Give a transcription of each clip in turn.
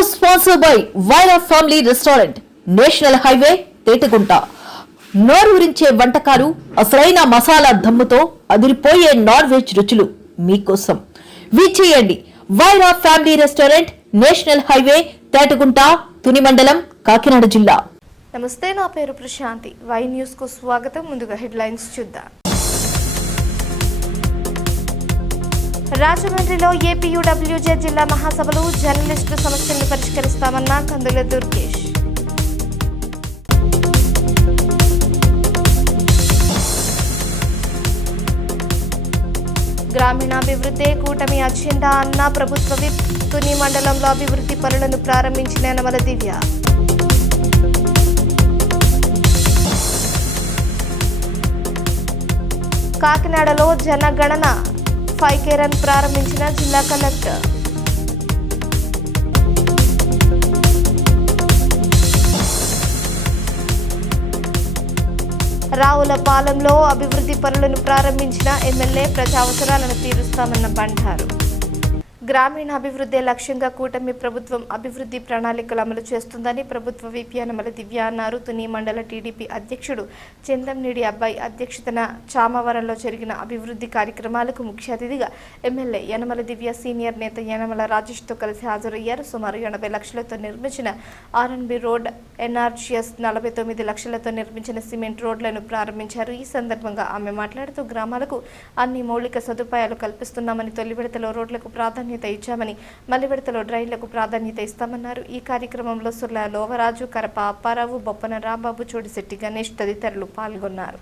Co-sponsored by Vaira Family Restaurant, national highway Tetagunta. నోరూరించే వంటకాలు, అసలైన మసాలా దమ్ముతో అదిరిపోయే నాన్ వెజ్ రుచులు మీకోసం. విచ్చేయండి Vaira family restaurant, national highway Tetagunta, Tuni మండలం, కాకినాడ జిల్లా. నమస్తే, నా పేరు ప్రశాంతి. వై న్యూస్ కు స్వాగతం. ముందుగా హెడ్లైన్స్ చూద్దాం. రాజమండ్రిలో ఏపీయూడబ్ల్యూజే జిల్లా మహాసభలు, జర్నలిస్టుల సమస్యలను పరిష్కరిస్తామన్న కందుల దుర్గేష్. గ్రామీణాభివృద్ధి కూటమి అజెండా అన్న ప్రభుత్వ విప్. తుని మండలంలో అభివృద్ధి పనులను ప్రారంభించిన యనమల దివ్య. కాకినాడలో జనగణన 5K రన్ ప్రారంభించిన జిల్లా కలెక్టర్. రావులపాలెంలో అభివృద్ధి పనులను ప్రారంభించిన ఎమ్మెల్యే, ప్రజా అవసరాలను తీరుస్తామన్న బండారు. గ్రామీణాభివృద్ధి లక్ష్యంగా కూటమి ప్రభుత్వం అభివృద్ధి ప్రణాళికలు అమలు చేస్తుందని ప్రభుత్వ విప్ యనమల దివ్య అన్నారు. తుని మండల టీడీపీ అధ్యక్షుడు చందంనేడి అబ్బాయి అధ్యక్షతన చామవరంలో జరిగిన అభివృద్ధి కార్యక్రమాలకు ముఖ్య అతిథిగా ఎమ్మెల్యే యనమల దివ్య, సీనియర్ నేత యనమల రాజేష్తో కలిసి హాజరయ్యారు. సుమారు 80 లక్షలతో నిర్మించిన R&B రోడ్, NRGS 49 లక్షలతో నిర్మించిన సిమెంట్ రోడ్లను ప్రారంభించారు. ఈ సందర్భంగా ఆమె మాట్లాడుతూ గ్రామాలకు అన్ని మౌలిక సదుపాయాలు కల్పిస్తున్నామని, తొలి విడతలో రోడ్లకు ప్రాధాన్యత ఇచ్చామని, మళ్లీ విడతలో డ్రైన్లకు ప్రాధాన్యత ఇస్తామన్నారు. ఈ కార్యక్రమంలో సుర్ల లోవరాజు, కరప అప్పారావు, బొప్పన రాంబాబు, చోడిశెట్టి గణేష్ తదితరులు పాల్గొన్నారు.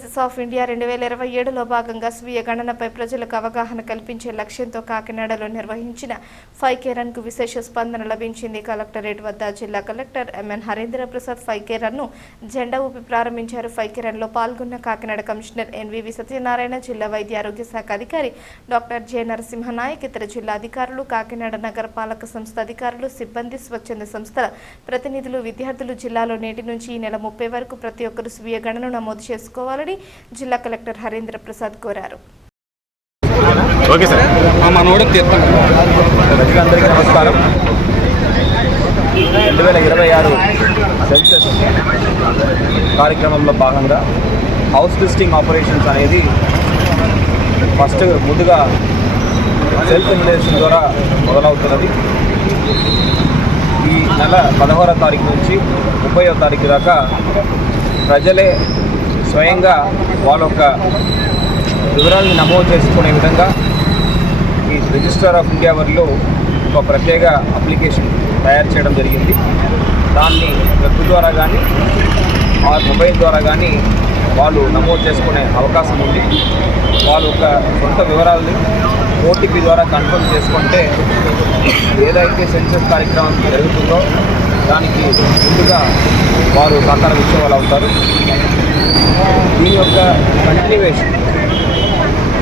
సెన్సస్ ఆఫ్ ఇండియా 2027లో భాగంగా స్వీయ గణనపై ప్రజలకు అవగాహన కల్పించే లక్ష్యంతో కాకినాడలో నిర్వహించిన 5K రన్కు విశేష స్పందన లభించింది. కలెక్టరేట్ వద్ద జిల్లా collector MN Harendra Prasad 5K రన్ను జెండా ఊపి ప్రారంభించారు. 5K రన్లో పాల్గొన్న కాకినాడ కమిషనర్ ఎన్వివి సత్యనారాయణ, జిల్లా వైద్య ఆరోగ్య శాఖ అధికారి డాక్టర్ జె నరసింహనాయక్, ఇతర జిల్లా అధికారులు, కాకినాడ నగర పాలక సంస్థ అధికారులు, సిబ్బంది, స్వచ్ఛంద సంస్థల ప్రతినిధులు, విద్యార్థులు జిల్లాలో నేటి నుంచి ఈ నెల 30 వరకు ప్రతి ఒక్కరూ స్వీయ గణనను నమోదు చేసుకోవాలని జిల్లా కలెక్టర్ హరేంద్ర ప్రసాద్ కోరారు. ప్రజలందరికీ నమస్కారం. 2026 సెన్సస్ కార్యక్రమంలో భాగంగా హౌస్ లిస్టింగ్ ఆపరేషన్స్ అనేది ముందుగా సెల్ఫ్ ఎన్యుమరేషన్ ద్వారా మొదలవుతున్నది. ఈ నెల 16వ తారీఖు నుంచి 30వ తారీఖు దాకా ప్రజలే స్వయంగా వాళ్ళ యొక్క వివరాలను నమోదు చేసుకునే విధంగా ఈ రిజిస్టర్ ఆఫ్ ఇండియా వారిలో ఒక ప్రత్యేక అప్లికేషన్ తయారు చేయడం జరిగింది. దాన్ని వెబ్ ద్వారా కానీ ఆ మొబైల్ ద్వారా కానీ వాళ్ళు నమోదు చేసుకునే అవకాశం ఉంది. వాళ్ళ యొక్క సొంత వివరాలని ఓటీపీ ద్వారా కన్ఫర్మ్ చేసుకుంటే ఏదైతే సెన్సస్ కార్యక్రమం జరుగుతుందో దానికి ముందుగా వారు సహకారం ఇచ్చే వాళ్ళు అవుతారు. దీని యొక్క కంటిన్యూవేషన్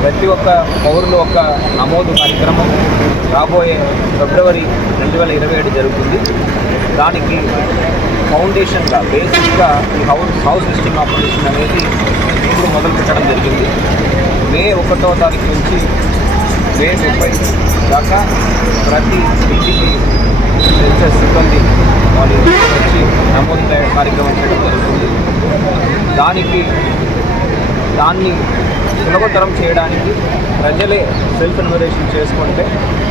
ప్రతి ఒక్క పౌరుల యొక్క నమోదు కార్యక్రమం రాబోయే ఫిబ్రవరి 2027 జరుగుతుంది. దానికి ఫౌండేషన్గా బేసిక్గా ఈ హౌస్ లిస్టింగ్ ఆపరేషన్ అనేది ఇప్పుడు మొదలు పెట్టడం జరిగింది. మే 1వ తారీఖు నుంచి మే 30 దాకా ప్రతి ఇంటికి సెన్సస్ సిబ్బంది వాళ్ళు వచ్చి నమోదు కార్యక్రమం చేయడం జరుగుతుంది. దాన్ని సులభతరం చేయడానికి ప్రజలే సెల్ఫ్ ఎన్యుమరేషన్ చేసుకుంటే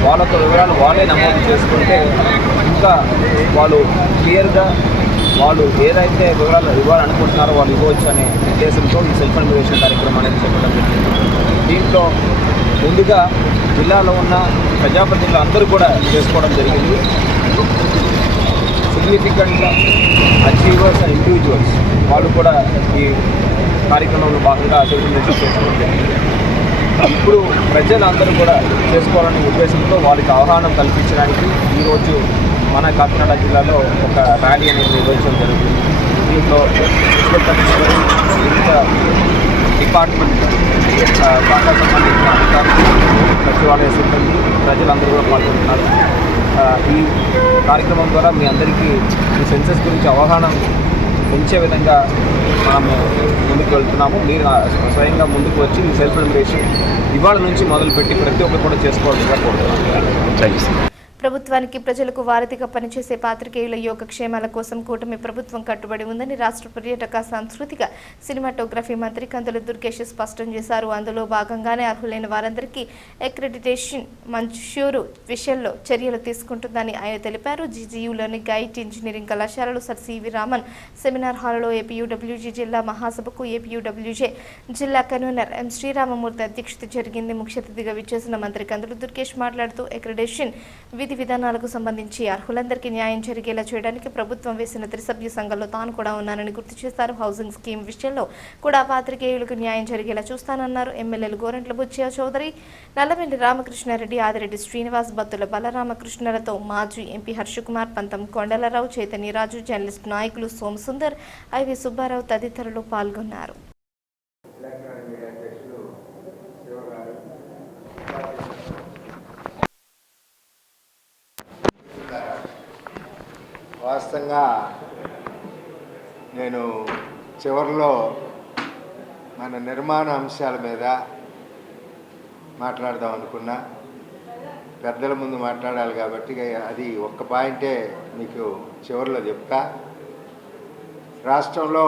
వాళ్ళ వివరాలు వాళ్ళే నమోదు చేసుకుంటే ఇంకా వాళ్ళు క్లియర్గా వాళ్ళు ఏదైతే వివరాలు ఇవ్వాలనుకుంటున్నారో వాళ్ళు ఇవ్వచ్చు అనే ఉద్దేశంతో ఈ సెల్ఫ్ ఎన్యుమరేషన్ కార్యక్రమం అనేది చెప్పడం జరిగింది. దీంట్లో ముందుగా జిల్లాలో ఉన్న ప్రజాప్రతినిధులు అందరూ కూడా చేసుకోవడం జరిగింది. సిగ్నిఫికెంట్గా అచీవర్స్ అండ్ ఇండివిజువల్స్ వాళ్ళు కూడా ఈ కార్యక్రమంలో భాగంగా సెల్ఫ్ ఎన్యుమరేషన్ చేసుకోవడం జరిగింది. ఇప్పుడు ప్రజలందరూ కూడా చేసుకోవాలనే ఉద్దేశంతో వాళ్ళకి అవగాహన కల్పించడానికి ఈరోజు మన కాకినాడ జిల్లాలో ఒక ర్యాలీ అనేది నిర్వహించడం జరుగుతుంది. దీంట్లో వివిధ డిపార్ట్మెంట్ శాఖకు సంబంధించిన అధికారులు, సచివాలయ సిబ్బంది, ప్రజలందరూ కూడా పాల్గొంటున్నారు. ఈ కార్యక్రమం ద్వారా మీ అందరికీ ఈ సెన్సస్ గురించి అవగాహన పెంచే విధంగా మనము ముందుకు వెళ్తున్నాము. మీరు స్వయంగా ముందుకు వచ్చి ఈ సెల్ఫ్ ఎన్యుమరేషన్ ఇవాళ నుంచి మొదలుపెట్టి ప్రతి ఒక్కరు కూడా చేసుకోవాల్సిందిగా కోరుతున్నాను. ప్రభుత్వానికి ప్రజలకు వారధిగా పనిచేసే పాత్రికేయుల యోగక్షేమాల కోసం కూటమి ప్రభుత్వం కట్టుబడి ఉందని రాష్ట్ర పర్యాటక సాంస్కృతిక సినిమాటోగ్రఫీ మంత్రి కందుల దుర్గేష్ స్పష్టం చేశారు. అందులో భాగంగానే అర్హులైన వారందరికీ అక్రెడిటేషన్ మంజూరు విషయంలో చర్యలు తీసుకుంటుందని ఆయన తెలిపారు. జీజీయూలోని గైడ్ ఇంజనీరింగ్ కళాశాలలో సర్ సివి రామన్ సెమినార్ హాల్లో ఏపీయూడబ్ల్యూజీ జిల్లా మహాసభకు ఏపీయూడబ్ల్యూజే జిల్లా కన్వీనర్ ఎం శ్రీరామమూర్తి అధ్యక్షత జరిగింది. ముఖ్య అతిథిగా విచ్చేసిన మంత్రి కందుల దుర్గేష్ మాట్లాడుతూ అక్రెడిటేషన్ విధి విధానాలకు సంబంధించి అర్హులందరికీ న్యాయం జరిగేలా చేయడానికి ప్రభుత్వం వేసిన త్రిసభ్య సంఘంలో తాను కూడా ఉన్నానని గుర్తు చేశారు. హౌసింగ్ స్కీమ్ విషయంలో కూడా పాత్రికేయులకు న్యాయం జరిగేలా చూస్తానన్నారు. ఎమ్మెల్యేలు గోరంట్ల బుచ్చయ్య చౌదరి, నల్లమిల్లి రామకృష్ణారెడ్డి, ఆదిరెడ్డి శ్రీనివాస్, బత్తుల బలరామకృష్ణలతో మాజీ ఎంపీ హర్షకుమార్, పంతం కొండలరావు, చైతన్యరాజు, జర్నలిస్టు నాయకులు సోమసుందర్, ఐవి సుబ్బారావు తదితరులు పాల్గొన్నారు. వాస్తవంగా నేను చివరిలో మన నిర్మాణ అంశాల మీద మాట్లాడదాం అనుకున్నా. పెద్దల ముందు మాట్లాడాలి కాబట్టి అది ఒక్క పాయింటే మీకు చివరిలో చెప్తా. రాష్ట్రంలో,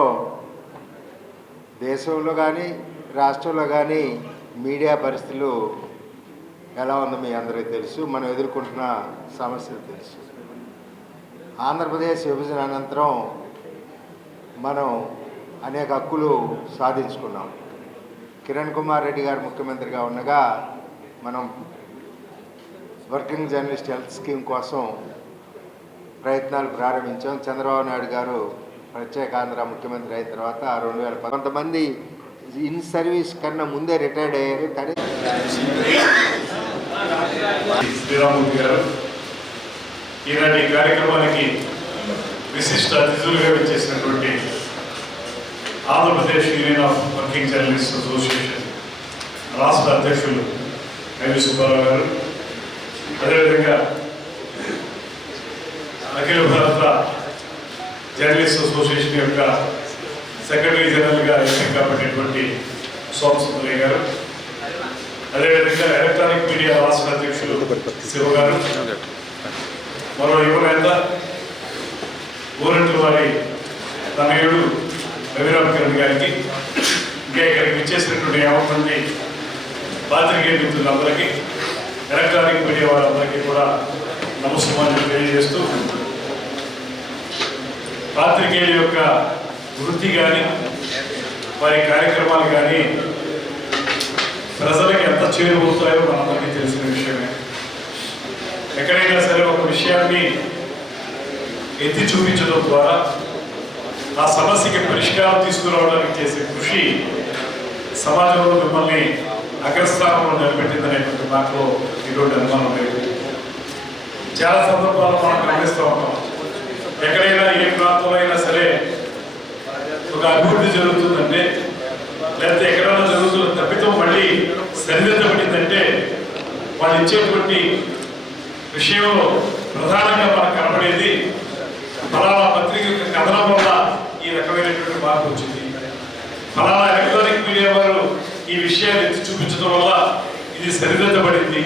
దేశంలో కానీ రాష్ట్రంలో కానీ మీడియా పరిస్థితులు ఎలా ఉందో మీ అందరికీ తెలుసు. మనం ఎదుర్కొంటున్న సమస్యలు తెలుసు. ఆంధ్రప్రదేశ్ విభజన అనంతరం మనం అనేక హక్కులు సాధించుకున్నాం. కిరణ్ కుమార్ రెడ్డి గారు ముఖ్యమంత్రిగా ఉండగా మనం వర్కింగ్ జర్నలిస్ట్ హెల్త్ స్కీమ్ కోసం ప్రయత్నాలు ప్రారంభించాం. చంద్రబాబు నాయుడు గారు ప్రత్యేక ఆంధ్ర ముఖ్యమంత్రి అయిన తర్వాత 2010 కొంతమంది ఇన్ సర్వీస్ కన్నా ముందే రిటైర్డ్ అయ్యారు. కానీ శ్రీరామూర్తి గారు ఈనాటి కార్యక్రమానికి విశిష్ట అతిథులుగా వచ్చేసినటువంటి Andhra Pradesh union of working journalist association రాష్ట్ర అధ్యక్షులు ఐవి సుబ్బారావు గారు, అదేవిధంగా అఖిల భారత జర్నలిస్ట్ అసోసియేషన్ యొక్క సెక్రటరీ జనరల్గా ఎన్నిక పడినటువంటి సోమసుందరయ్య గారు, అదేవిధంగా ఎలక్ట్రానిక్ మీడియా రాష్ట్ర అధ్యక్షులు శివ గారు, మరో యువనేత ఊరంటి వారి తనయుడు రవిరామ్ కిరణ్ గారికి, ఇంకా ఇక్కడికి విచ్చేసినటువంటి 50 మంది పాత్రికేయ మిత్రులందరికీ, ఎలక్ట్రానిక్ మీడియా వారందరికీ కూడా నమస్కారాలు తెలియజేస్తూ, పాత్రికేయుల యొక్క వృత్తి కానీ వారి కార్యక్రమాలు కానీ ప్రజలకు ఎంత చేరువవుతాయో మనందరికీ తెలిసిన విషయమే. ఎక్కడైనా సరే ఒక విషయాన్ని ఎత్తి చూపించడం ద్వారా ఆ సమస్యకి పరిష్కారం తీసుకురావడానికి చేసే కృషి సమాజంలో మిమ్మల్ని అగ్రస్థానంలో నిలబెట్టిందనేటువంటి మాటలో ఇటువంటి అనుమానం లేదు. చాలా సందర్భాల్లో మనం గమనిస్తూ ఉంటాం, ఎక్కడైనా ఏ ప్రాంతంలో అయినా సరే ఒక అభివృద్ధి జరుగుతుందంటే, లేకపోతే ఎక్కడైనా జరుగుతున్న తప్పితం మళ్ళీ సరిదిద్దబడిందంటే వాళ్ళు ఇచ్చేటువంటి విషయంలో ప్రధానంగా మనకు కనబడేది ఫలానా పత్రిక యొక్క కథనం వల్ల ఈ రకమైనటువంటి మార్పు వచ్చింది, ఫలానా ఎలక్ట్రానిక్ మీడియా వారు ఈ విషయాన్ని ఎత్తి చూపించడం వల్ల ఇది సరిదిద్దబడింది.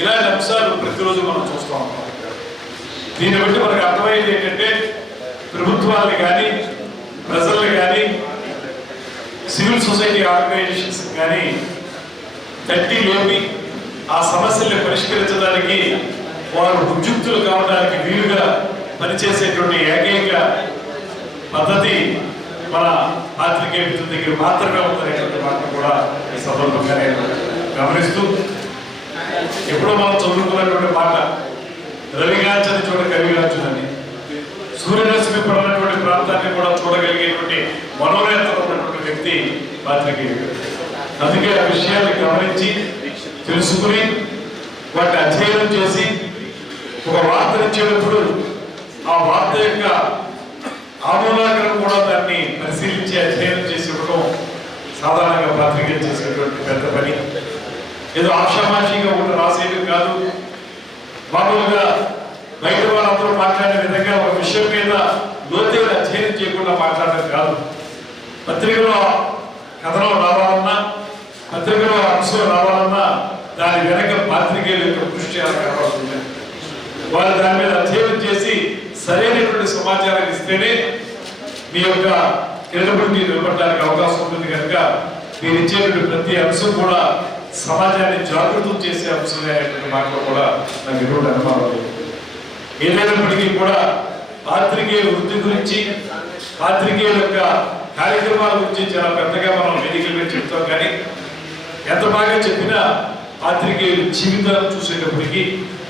ఇలాంటి అంశాలు ప్రతిరోజు మనం చూస్తూ ఉంటాం. దీన్ని బట్టి మనకు అర్థమయ్యేది ఏంటంటే, ప్రభుత్వాన్ని కానీ ప్రజల్ని కానీ సివిల్ సొసైటీ ఆర్గనైజేషన్స్ కానీ తట్టి లేపి ఆ సమస్యల్ని పరిష్కరించడానికి వారు ఉద్యుక్తులు కావడానికి వీలుగా పనిచేసేటువంటి ఏకైక పద్ధతి మన పాత్రికేయ మిత్రుల దగ్గర మాత్రమే ఉందనేటువంటి మాట కూడా ఈ సందర్భంగా నేను గమనిస్తూ, ఎప్పుడో మనం చదువుకున్నటువంటి మాట, రవిగాంచని చోట కవిగాంచునని, సూర్యరశ్మి పడినటువంటి ప్రాంతాన్ని కూడా చూడగలిగేటువంటి మనోనేతలు ఉన్నటువంటి వ్యక్తి పాత్రికేయుడు. అందుకే ఆ విషయాన్ని గమనించి తెలుసుకుని వాటిని అధ్యయనం చేసి ఒక వార్త ఇచ్చేటప్పుడు ఆ వార్త యొక్క ఆమూలాగ్రం కూడా దాన్ని పరిశీలించి అధ్యయనం చేసి ఇవ్వడం సాధారణంగా పాత్రికేయులు చేసేటువంటి పెద్ద పని. ఏదో ఆషామాషిగా ఒకటి రాసేది కాదు. మామూలుగా బయట వాళ్ళందరూ మాట్లాడే విధంగా ఒక విషయం మీద లోతైన అధ్యయనం చేయకుండా మాట్లాడడం కాదు. పత్రికలో కథనం రావాలన్నా, పత్రికలో అంశం రావాలన్నా దాని వెనక పాత్రికేయుల యొక్క కృషి కావాల్సింది. వారు దాని మీద అధ్యయనం చేసి సరైనటువంటి సమాచారం ఇస్తేనే మీ యొక్క క్రెడిబిలిటీ నిలబడడానికి అవకాశం ఉంటుంది. కనుక మీరు ఇచ్చేటువంటి ప్రతి అంశం కూడా సమాజాన్ని జాగృతం చేసే అంశమే అనేటువంటి మాటలో కూడా నాకు ఎటువంటి అనుమానం లేదు. ఏదైనప్పటికీ కూడా పాత్రికేయుల వృత్తి గురించి, పాత్రికేయుల యొక్క కార్యక్రమాల గురించి చాలా పెద్దగా మనం వేదికల మీద చెప్తాం. కానీ ఎంత బాగా చెప్పినా పాత్రికేయుల జీవితాలను చూసేటప్పటికీ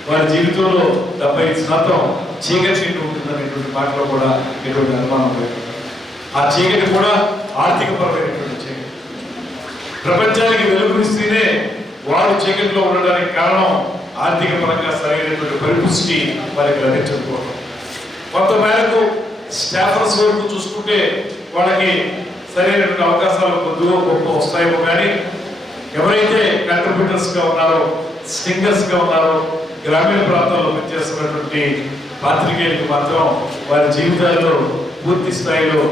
వారి జీవితంలో 75% చీకటి ఉంటుందనేటువంటి మాటలో కూడా ఎటువంటి అనుమానం లేదు. ఆ చీకటి కూడా ఆర్థికపరమైనటువంటి చీకటి. ప్రపంచానికి వెలుగునిస్తేనే వారు చీకటిలో ఉండడానికి కారణం ఆర్థిక పరంగా సరైనటువంటి పరిపుష్టి వారికి లభించకపోవడం. కొంత మేరకు స్టాఫర్స్ వరకు చూసుకుంటే వాళ్ళకి సరైనటువంటి అవకాశాలు కొద్దిగా గొప్ప వస్తాయేమో, కానీ ఎవరైతే కంట్రిబ్యూటర్స్గా ఉన్నారో, స్టింగర్స్గా ఉన్నారో, గ్రామీణ ప్రాంతాల్లో పనిచేస్తున్నటువంటి పాత్రికేయులకు మాత్రం వారి జీవితాల్లో పూర్తి స్థాయిలో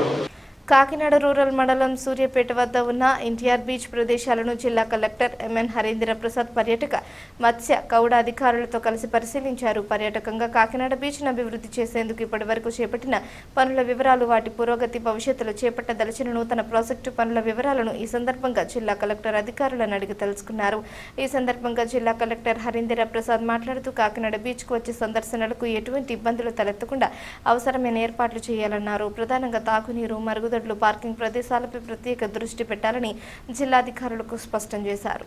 కాకినాడ రూరల్ మండలం సూర్యాపేట వద్ద ఉన్న ఎన్టీఆర్ బీచ్ ప్రదేశాలను జిల్లా కలెక్టర్ ఎంఎన్ హరీంద్ర ప్రసాద్ పర్యాటక మత్స్య గౌడ అధికారులతో కలిసి పరిశీలించారు. పర్యాటకంగా కాకినాడ బీచ్ను అభివృద్ధి చేసేందుకు ఇప్పటివరకు చేపట్టిన పనుల వివరాలు, వాటి పురోగతి, భవిష్యత్తులో చేపట్టదలిచిన నూతన ప్రాజెక్టు పనుల వివరాలను ఈ సందర్భంగా జిల్లా కలెక్టర్ అధికారులను అడిగి తెలుసుకున్నారు. ఈ సందర్భంగా జిల్లా కలెక్టర్ హరీంద్ర ప్రసాద్ మాట్లాడుతూ కాకినాడ బీచ్కు వచ్చే సందర్శనలకు ఎటువంటి ఇబ్బందులు తలెత్తకుండా అవసరమైన ఏర్పాట్లు చేయాలన్నారు. ప్రధానంగా తాగునీరు, మరుగుదొడ్లు, పార్కింగ్ ప్రదేశాలపై ప్రత్యేక దృష్టి పెట్టాలని జిల్లాధికారులకు స్పష్టం చేశారు.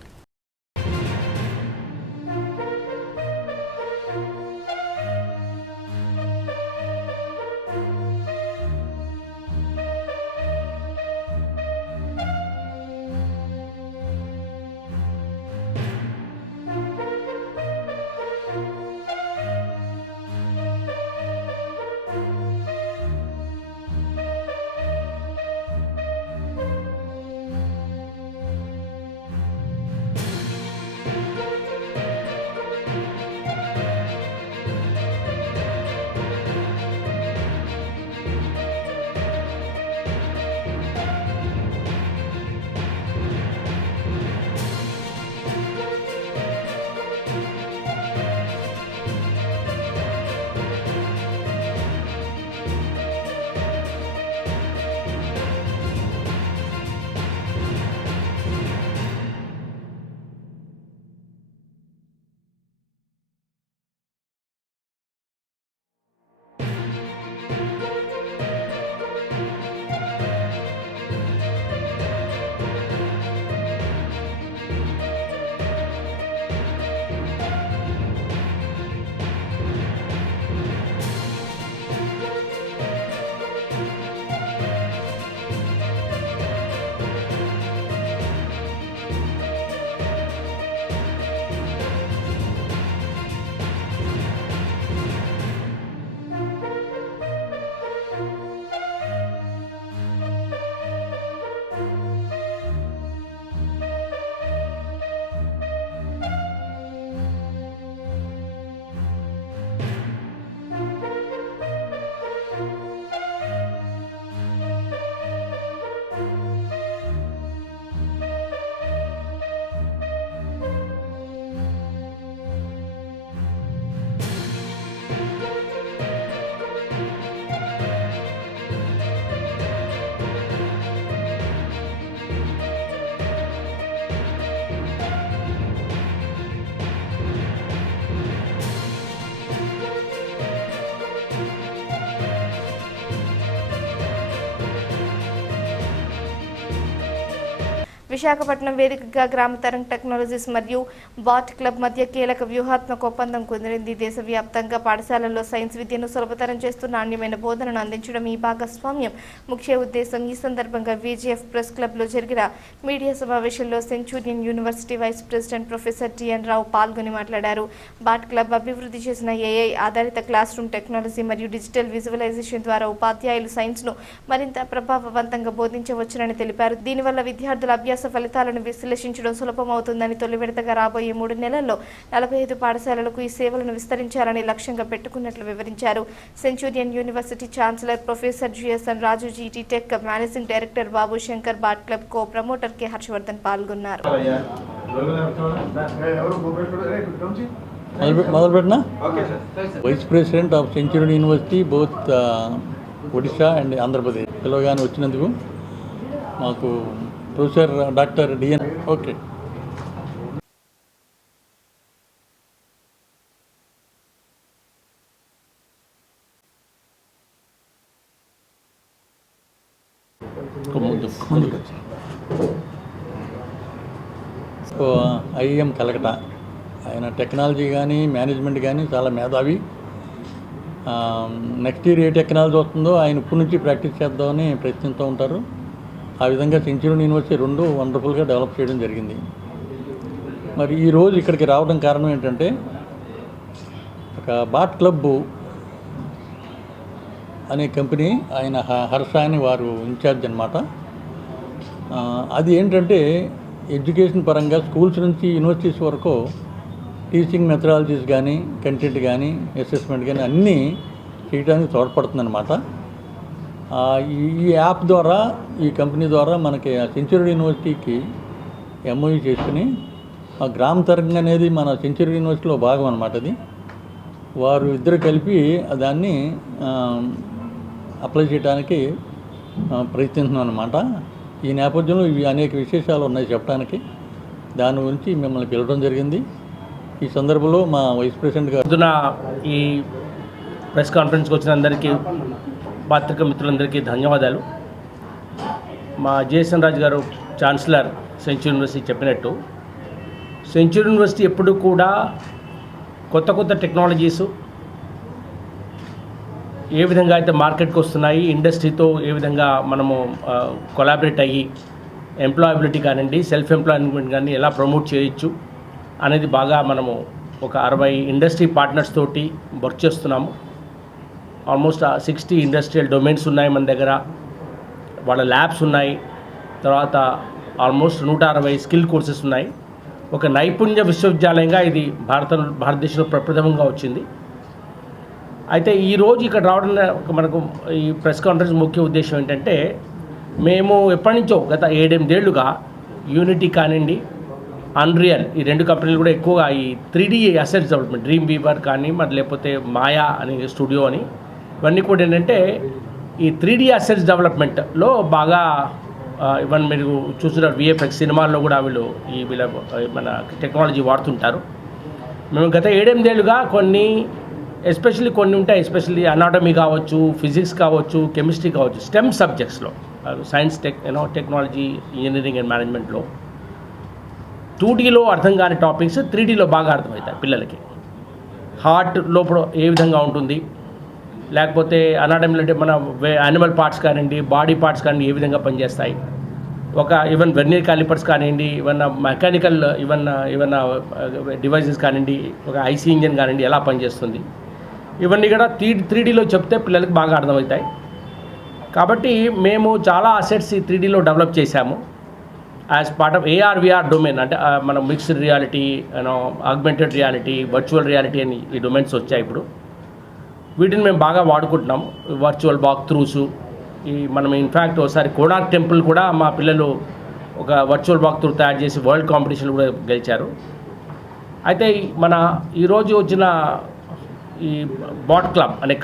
విశాఖపట్నం వేదికగా గ్రామ తరంగ్ టెక్నాలజీస్ మరియు బాట్ క్లబ్ మధ్య కీలక వ్యూహాత్మక ఒప్పందం కుదిరింది. దేశవ్యాప్తంగా పాఠశాలల్లో సైన్స్ విద్యను సులభతరం చేస్తూ నాణ్యమైన బోధనను అందించడం ఈ భాగస్వామ్యం ముఖ్య ఉద్దేశం. ఈ సందర్భంగా VGF ప్రెస్ క్లబ్లో జరిగిన మీడియా సమావేశంలో Centurion University vice president professor TN Rao పాల్గొని మాట్లాడారు. బాట్ క్లబ్ అభివృద్ధి చేసిన AI ఆధారిత క్లాస్ రూమ్ టెక్నాలజీ మరియు డిజిటల్ విజువలైజేషన్ ద్వారా ఉపాధ్యాయులు సైన్స్ను మరింత ప్రభావవంతంగా బోధించవచ్చునని తెలిపారు. దీనివల్ల విద్యార్థుల అభ్యాస ఫలితాలను విశ్లేషించడం సులభమవుతుందని, తొలి విడతగా రాబోయే 3 నెలల్లో 45 పాఠశాలలకు ఈ సేవలను విస్తరించాలని లక్ష్యంగా పెట్టుకున్నట్లు వివరించారు. Centurion University chancellor professor GSN Raju, GT tech managing director Babu Shankar, bot club co promoter K Harshavardhan పాల్గొన్నారు. మొదలుపెట్టిన vice president of Centurion University both Odisha and Andhra Pradesh పిలవగానే వచ్చినందుకు మాకు professor doctor DN okay so IIM Kolkata ఆయన టెక్నాలజీ కానీ మేనేజ్మెంట్ కానీ చాలా మేధావి. నెక్స్ట్ ఇయర్ ఏ టెక్నాలజీ వస్తుందో ఆయన ఇప్పటి నుంచి ప్రాక్టీస్ చేద్దామని ప్రయత్నిస్తూ ఉంటారు. ఆ విధంగా సెంచూరియన్ యూనివర్సిటీ 2 వండర్ఫుల్గా డెవలప్ చేయడం జరిగింది. మరి ఈరోజు ఇక్కడికి రావడం కారణం ఏంటంటే ఒక బాట్ క్లబ్ అనే కంపెనీ, ఆయన హర్ష అని వారు ఇన్ఛార్జ్ అనమాట. అది ఏంటంటే ఎడ్యుకేషన్ పరంగా స్కూల్స్ నుంచి యూనివర్సిటీస్ వరకు టీచింగ్ మెథడాలజీస్ కానీ, కంటెంట్ కానీ, అసెస్మెంట్ కానీ అన్నీ చేయడానికి తోడ్పడుతుందన్నమాట. ఈ యాప్ ద్వారా, ఈ కంపెనీ ద్వారా మనకి సెంచూరియన్ యూనివర్సిటీకి MOU చేసుకుని గ్రామ తరంగ్ అనేది మన సెంచూరియన్ యూనివర్సిటీలో భాగం అనమాట. అది వారు ఇద్దరు కలిపి దాన్ని అప్లై చేయడానికి ప్రయత్నిస్తున్నాం అనమాట. ఈ నేపథ్యంలో ఇవి అనేక విశేషాలు ఉన్నాయి చెప్పడానికి, దాని గురించి మిమ్మల్ని పిలవడం జరిగింది. ఈ సందర్భంలో మా వైస్ ప్రెసిడెంట్ గారు ఈ ప్రెస్ కాన్ఫరెన్స్కి వచ్చిన అందరికీ, పాత్రిక మిత్రులందరికీ ధన్యవాదాలు. మా GSN రాజు గారు ఛాన్సలర్ సెంచూరియన్ యూనివర్సిటీ చెప్పినట్టు, సెంచూరియన్ యూనివర్సిటీ ఎప్పుడు కూడా కొత్త టెక్నాలజీసు ఏ విధంగా అయితే మార్కెట్కి వస్తున్నాయి, ఇండస్ట్రీతో ఏ విధంగా మనము కొలాబరేట్ అయ్యి ఎంప్లాయబిలిటీ కానివ్వండి, సెల్ఫ్ ఎంప్లాయ్మెంట్ కానీ ఎలా ప్రమోట్ చేయొచ్చు అనేది బాగా మనము ఒక 60 ఇండస్ట్రీ పార్ట్నర్స్ తోటి వర్క్ చేస్తున్నాము. ఆల్మోస్ట్ 60 ఇండస్ట్రియల్ డొమైన్స్ ఉన్నాయి మన దగ్గర, వాళ్ళ ల్యాబ్స్ ఉన్నాయి. తర్వాత ఆల్మోస్ట్ 160 స్కిల్ కోర్సెస్ ఉన్నాయి. ఒక నైపుణ్య విశ్వవిద్యాలయంగా ఇది భారతదేశంలో ప్రప్రథమంగా వచ్చింది. అయితే ఈరోజు ఇక్కడ రావడం మనకు ఈ ప్రెస్ కాన్ఫరెన్స్ ముఖ్య ఉద్దేశం ఏంటంటే, మేము ఎప్పటి నుంచో గత 7-8 ఏళ్లుగా యూనిటీ కానివ్వండి, అన్రియల్, ఈ 2 కంపెనీలు కూడా ఎక్కువగా ఈ 3D assets development, dream Weaver కానీ, మరి లేకపోతే మాయా అని స్టూడియో అని, ఇవన్నీ కూడా ఏంటంటే ఈ 3D అసెట్స్ డెవలప్మెంట్లో బాగా ఇవన్నీ మీరు చూస్తున్నారు. VFX సినిమాల్లో కూడా వీళ్ళ మన టెక్నాలజీ వాడుతుంటారు. మేము గత 7-8 ఏళ్లుగా కొన్ని ఉంటాయి, ఎస్పెషల్లీ అనాటమీ కావచ్చు, ఫిజిక్స్ కావచ్చు, కెమిస్ట్రీ కావచ్చు, స్టెమ్ సబ్జెక్ట్స్లో, సైన్స్, టెక్నాలజీ, ఇంజనీరింగ్ అండ్ మేనేజ్మెంట్లో 2Dలో అర్థం కాని టాపిక్స్ 3Dలో బాగా అర్థమవుతాయి పిల్లలకి. హార్ట్ లోపల ఏ విధంగా ఉంటుంది, లేకపోతే అనాటమీలో అంటే మన యానిమల్ పార్ట్స్ కానివ్వండి, బాడీ పార్ట్స్ కానివ్వండి ఏ విధంగా పనిచేస్తాయి, ఈవెన్ వెర్నియర్ కాలిపర్స్ కానివ్వండి, ఈవెన్ మెకానికల్ ఈవెన్ డివైజెస్ కానివ్వండి, ఒక IC ఇంజన్ కానివ్వండి ఎలా పనిచేస్తుంది, ఇవన్నీ కూడా 3Dలో చెప్తే పిల్లలకి బాగా అర్థమవుతాయి. కాబట్టి మేము చాలా అసెట్స్ 3Dలో డెవలప్ చేశాము. As part of AR/VR domain, అంటే మనం mixed reality, augmented reality, virtual reality అని ఈ డొమైన్స్ వచ్చాయి. ఇప్పుడు వీటిని మేము బాగా వాడుకుంటున్నాము. వర్చువల్ వాక్ త్రూస్, మనం ఇన్ఫ్యాక్ట్ ఒకసారి కోణార్క్ టెంపుల్ కూడా మా పిల్లలు ఒక వర్చువల్ వాక్ త్రూ తయారు చేసి వరల్డ్ కాంపిటీషన్ కూడా గెలిచారు. అయితే మన ఈరోజు వచ్చిన ఈ బాట్ క్లబ్ అనే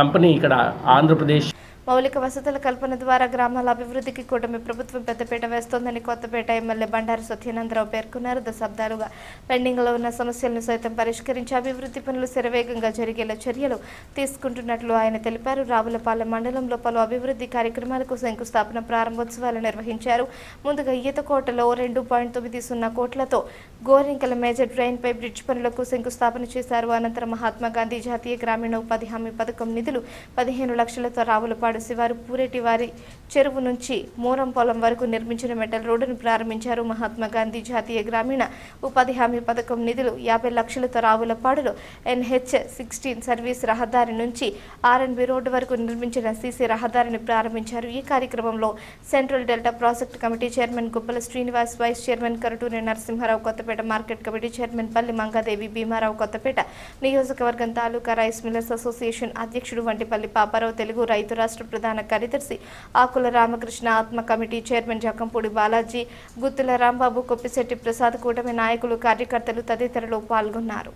కంపెనీ ఇక్కడ ఆంధ్రప్రదేశ్ మౌలిక వసతుల కల్పన ద్వారా గ్రామాల అభివృద్ధికి కూటమి ప్రభుత్వం పెద్దపీట వేస్తోందని కొత్తపేట ఎమ్మెల్యే బండారు సత్యనందరావు పేర్కొన్నారు. దశాబ్దాలుగా పెండింగ్లో ఉన్న సమస్యలను సైతం పరిష్కరించి అభివృద్ధి పనులు శరవేగంగా జరిగేలా చర్యలు తీసుకుంటున్నట్లు ఆయన తెలిపారు. రావులపాలెం మండలంలో పలు అభివృద్ధి కార్యక్రమాలకు శంకుస్థాపన ప్రారంభోత్సవాలు నిర్వహించారు. ముందుగా ఈతకోటలో 2.90 కోట్లతో గోరింకల మేజర్ డ్రైన్ పై బ్రిడ్జ్ పనులకు శంకుస్థాపన చేశారు. అనంతరం మహాత్మా గాంధీ జాతీయ గ్రామీణ ఉపాధి హామీ పథకం నిధులు 15 లక్షలతో రావులపాడు శివారు పూరేటి వారి చెరువు నుంచి మూరం పొలం వరకు నిర్మించిన మెటల్ రోడ్డును ప్రారంభించారు. మహాత్మా గాంధీ జాతీయ గ్రామీణ ఉపాధి హామీ పథకం నిధులు 50 లక్షలతో రావులపాడులో NH-16 సర్వీస్ రహదారి నుంచి RNB రోడ్డు వరకు నిర్మించిన CC రహదారిని ప్రారంభించారు. ఈ కార్యక్రమంలో central delta project committee chairman Gubbala Srinivas, vice chairman Karaturi Narasimharao, Kothapeta market committee chairman Palli Mangadevi, Bhimarao, Kothapeta నియోజకవర్గం తాలూకా రైస్ మిల్లర్స్ అసోసియేషన్ అధ్యక్షుడు వంటిపల్లి పాపారావు, తెలుగు రైతు రాష్ట్ర ప్రధాన కార్యదర్శి ఆకుల రామకృష్ణ, ఆత్మ కమిటీ చైర్మన్ జక్కంపూడి బాలాజీ, గుత్తుల రాంబాబు, కొప్పిశెట్టి ప్రసాద్, కూటమి నాయకులు, కార్యకర్తలు తదితరులు పాల్గొన్నారు.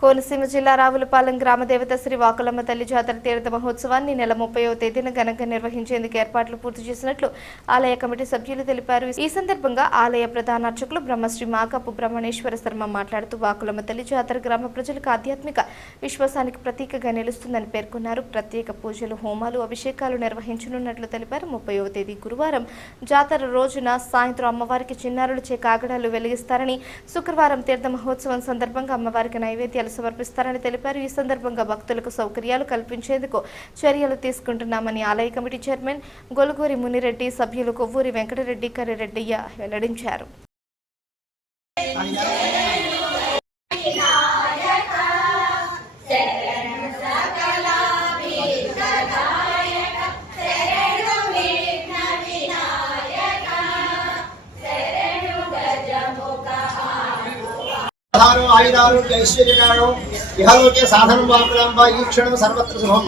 కోనసీమ జిల్లా రావులపాలెం గ్రామ దేవత శ్రీ వాకులమ్మ తల్లి జాతర తీర్థ మహోత్సవాన్ని నెల 30వ తేదీన ఘనంగా నిర్వహించేందుకు ఏర్పాట్లు పూర్తి చేసినట్లు ఆలయ కమిటీ సభ్యులు తెలిపారు. ఈ సందర్భంగా ఆలయ ప్రధాన అర్చకులు బ్రహ్మశ్రీ మాకపు బ్రహ్మణేశ్వర శర్మ మాట్లాడుతూ వాకులమ్మ తల్లి జాతర గ్రామ ప్రజలకు ఆధ్యాత్మిక విశ్వాసానికి ప్రతీకగా నిలుస్తుందని పేర్కొన్నారు. ప్రత్యేక పూజలు, హోమాలు, అభిషేకాలు నిర్వహించనున్నట్లు తెలిపారు. 30వ తేదీ గురువారం జాతర రోజున సాయంత్రం అమ్మవారికి చిన్నారులచే కాగడాలు వెలిగిస్తారని, శుక్రవారం తీర్థ మహోత్సవం సందర్భంగా అమ్మవారికి నైవేద్యాలు నైవేద్యాలు సమర్పిస్తారని తెలిపారు. ఈ సందర్భంగా భక్తులకు సౌకర్యాలు కల్పించేందుకు చర్యలు తీసుకుంటున్నామని ఆలయ కమిటీ చైర్మన్ గొలుగూరి మునిరెడ్డి, సభ్యులు కొవ్వూరి వెంకటరెడ్డి, కర్రెడ్డయ్య వెల్లడించారు. ఆయుధారోగ్య ఐశ్వర్యకారం ఇహలోకే సాధనం వాకులంబ ఈ క్షణం సర్వత్ర శుభం.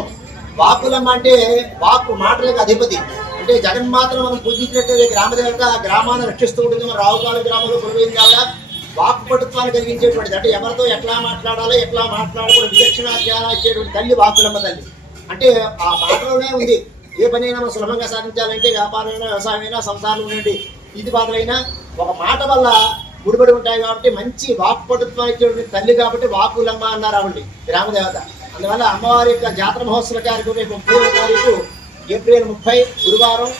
వాకులంబ అంటే వాక్కు మాటలకు అధిపతి. అంటే జగన్మాతను మనం పూజించినట్లయితే గ్రామదేవత గ్రామాన్ని రక్షిస్తూ ఉంటుంది. మన రావుకాలు గ్రామంలో కొలువైన కావడ వాక్కు పటుత్వాన్ని కలిగించేటువంటిది. అంటే ఎవరితో ఎట్లా మాట్లాడాలో ఎట్లా మాట్లాడకూడదు విచక్షణ జ్ఞానం ఇచ్చేటువంటి తల్లి వాకులమ్మ తల్లి. అంటే ఆ మాటలోనే ఉంది. ఏ పనైనా మనం సులభంగా సాధించాలంటే వ్యాపారమైనా, వ్యవసాయమైనా, సంసారం నుండి ఇది బాధలైనా ఒక మాట వల్ల ముడిపడి ఉంటాయి. కాబట్టి మంచి వాక్పటుత్వాన్ని ఇచ్చేటువంటి తల్లి కాబట్టి వాకులమ్మ అన్నారు ఆవిడ గ్రామదేవత. అందువల్ల అమ్మవారి యొక్క జాతర మహోత్సవ కార్యక్రమం 30వ తారీఖు ఏప్రిల్ 30 గురువారం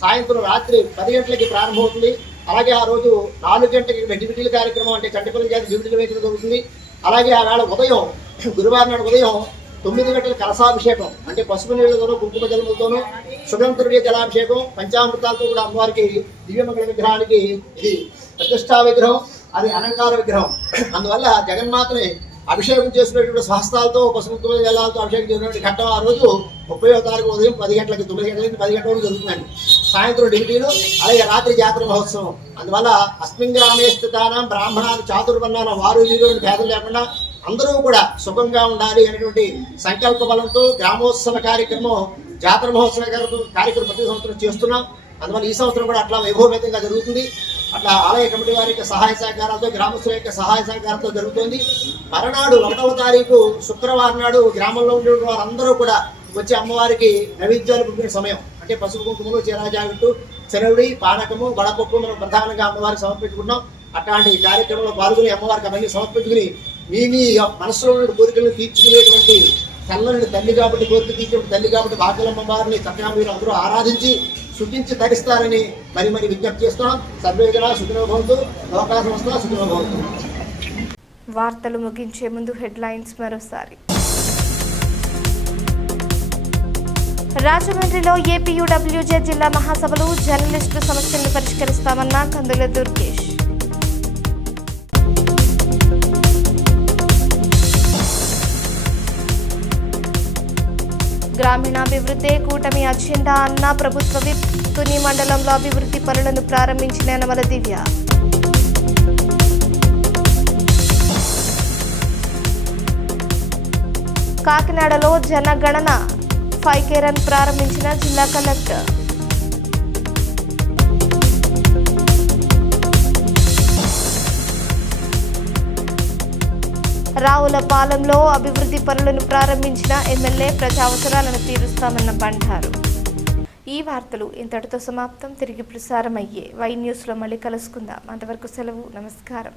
సాయంత్రం రాత్రి 10 గంటలకి ప్రారంభమవుతుంది. అలాగే ఆ రోజు 4 గంటలకి డివిటీల కార్యక్రమం అంటే చంటిపల్లి జాతి డివిటీలు వేయడం జరుగుతుంది. అలాగే ఆ వేళ ఉదయం గురువారం నాడు ఉదయం 9 గంటల కలశాభిషేకం అంటే పసుపు నీళ్ళతోనూ కుంకుమ జలములతోనూ సుగంధద్రవ్య జలాభిషేకం పంచామృతాలతో కూడా అమ్మవారికి దివ్యమంగళ విగ్రహానికి ఇది ప్రతిష్టా విగ్రహం, అది అలంకార విగ్రహం. అందువల్ల జగన్మాతని అభిషేకం చేసినటువంటి సహస్రాలతో పసుపు జలాలతో అభిషేకం చేసినటువంటి ఘట్టం ఆ రోజు 30వ తారీఖు ఉదయం 10 గంటలకి 9 గంటల నుంచి 10 గంటల వరకు జరుగుతుందండి. సాయంత్రం డివిటీలు, అలాగే రాత్రి జాతర మహోత్సవం. అందువల్ల అస్మిన్ గ్రామే స్థితానం బ్రాహ్మణాలు చాతుర్వర్ణాల వారు వీరు భేదం లేకుండా అందరూ కూడా సుఖంగా ఉండాలి అనేటువంటి సంకల్ప బలంతో గ్రామోత్సవ కార్యక్రమం జాతర మహోత్సవ కార్యక్రమం ప్రతి సంవత్సరం చేస్తున్నాం. అందువల్ల ఈ సంవత్సరం కూడా అట్లా వైభవపేతంగా జరుగుతుంది. అట్లా ఆలయ కమిటీ వారి యొక్క సహాయ సహకారాలతో గ్రామస్తుల యొక్క సహాయ సహకారంతో జరుగుతుంది. మరునాడు 1వ తారీఖు శుక్రవారం నాడు గ్రామంలో ఉండే వారందరూ కూడా వచ్చి అమ్మవారికి నైవేద్యాలు పుట్టిన సమయం అంటే పసుపు కుంకుమలు, చీరాజాగట్టు, చెరవుడి, పానకము, వడపప్పు మనం ప్రధానంగా అమ్మవారికి సమర్పించుకుంటున్నాం. అట్లాంటి కార్యక్రమంలో పాల్గొని అమ్మవారికి అవన్నీ సమర్పించుకుని మీ మనసులో ఉన్న కోరికలను తీర్చుకునేటువంటి చల్లని తల్లి కాబట్టి, కోరిక తీర్చుకునే తల్లి కాబట్టి వాకులమ్మవారిని చక్కగా మీరు అందరూ ఆరాధించి సుఖించి తరిస్తారని మరి విజ్ఞప్తి చేస్తున్నాం. సర్వేజన సుఖినో భవంతు, లోకా సమస్త సుఖినో భవంతు. వార్తలు ముగించే ముందు హెడ్లైన్స్ మరోసారి. రాజమండ్రిలో ఏపీయూడబ్ల్యూజే జిల్లా మహాసభలు, జర్నలిస్టుల సమస్యలను పరిష్కరిస్తామన్న కందుల దుర్గేష్. గ్రామీణాభివృద్ధి కూటమి అజెండా అన్న ప్రభుత్వ విప్. తుని మండలంలో అభివృద్ధి పనులను ప్రారంభించిన యనమల దివ్య. కాకినాడలో జనగణన 5K రన్ ప్రారంభించిన జిల్లా కలెక్టర్. రావులపాలెంలో అభివృద్ధి పనులను ప్రారంభించిన ఎమ్మెల్యే ప్రజా అవసరాలను తీరుస్తామన్న బండారు. ఈ వార్తలు ఇంతటితో సమాప్తం. తిరిగి ప్రసారం అయ్యే వై న్యూస్లో మళ్ళీ కలుసుకుందాం. అంతవరకు సెలవు. నమస్కారం.